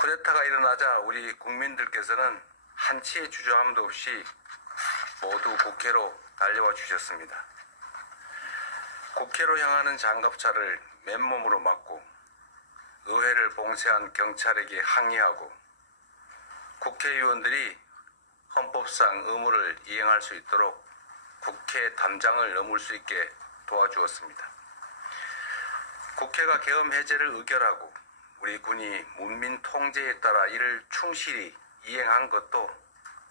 쿠데타가 일어나자 우리 국민들께서는 한치의 주저함도 없이 모두 국회로 달려와 주셨습니다. 국회로 향하는 장갑차를 맨몸으로 막고 의회를 봉쇄한 경찰에게 항의하고 국회의원들이 헌법상 의무를 이행할 수 있도록 국회 담장을 넘을 수 있게 도와주었습니다. 국회가 계엄 해제를 의결하고 우리 군이 문민 통제에 따라 이를 충실히 이행한 것도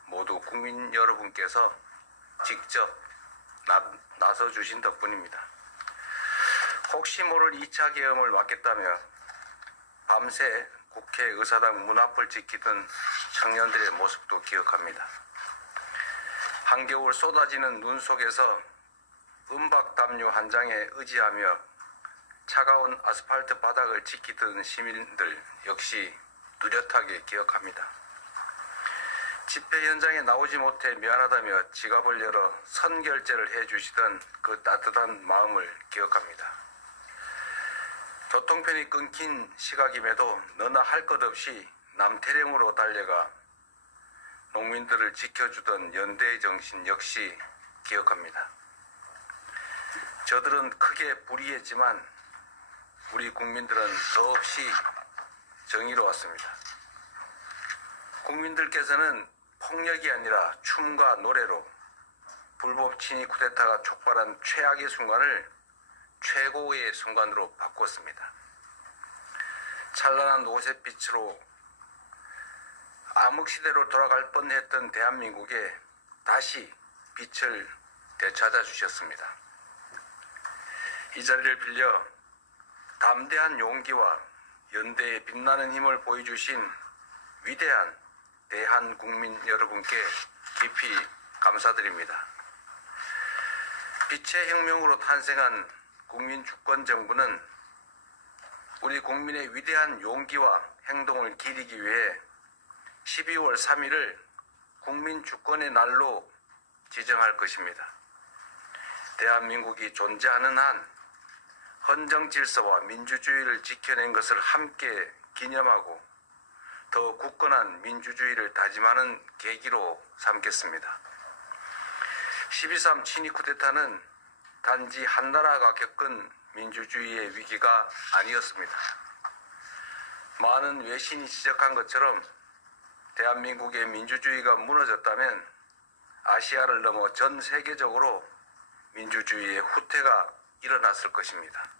모두 국민 여러분께서 직접 나, 나서 주신 덕분입니다. 혹시 모를 2차 계엄을 막겠다며 밤새 국회 의사당 문 앞을 지키던 청년들의 모습도 기억합니다. 한겨울 쏟아지는 눈 속에서 은박 담요 한 장에 의지하며 차가운 아스팔트 바닥을 지키던 시민들 역시 뚜렷하게 기억합니다. 집회 현장에 나오지 못해 미안하다며 지갑을 열어 선결제를 해주시던 그 따뜻한 마음을 기억합니다. 교통편이 끊긴 시각임에도 너나 할 것 없이 남태령으로 달려가 농민들을 지켜주던 연대의 정신 역시 기억합니다. 저들은 크게 불이했지만 우리 국민들은 더없이 정의로웠습니다. 국민들께서는 폭력이 아니라 춤과 노래로 불법 친위 쿠데타가 촉발한 최악의 순간을 최고의 순간으로 바꿨습니다. 찬란한 노새빛으로 암흑시대로 돌아갈 뻔했던 대한민국에 다시 빛을 되찾아 주셨습니다. 이 자리를 빌려 담대한 용기와 연대의 빛나는 힘을 보여주신 위대한 대한 국민 여러분께 깊이 감사드립니다. 빛의 혁명으로 탄생한 국민주권정부는 우리 국민의 위대한 용기와 행동을 기리기 위해 12월 3일을 국민주권의 날로 지정할 것입니다. 대한민국이 존재하는 한 헌정 질서와 민주주의를 지켜낸 것을 함께 기념하고 더 굳건한 민주주의를 다짐하는 계기로 삼겠습니다. 12.3 친위 쿠데타는 단지 한 나라가 겪은 민주주의의 위기가 아니었습니다. 많은 외신이 지적한 것처럼 대한민국의 민주주의가 무너졌다면 아시아를 넘어 전 세계적으로 민주주의의 후퇴가 일어났을 것입니다.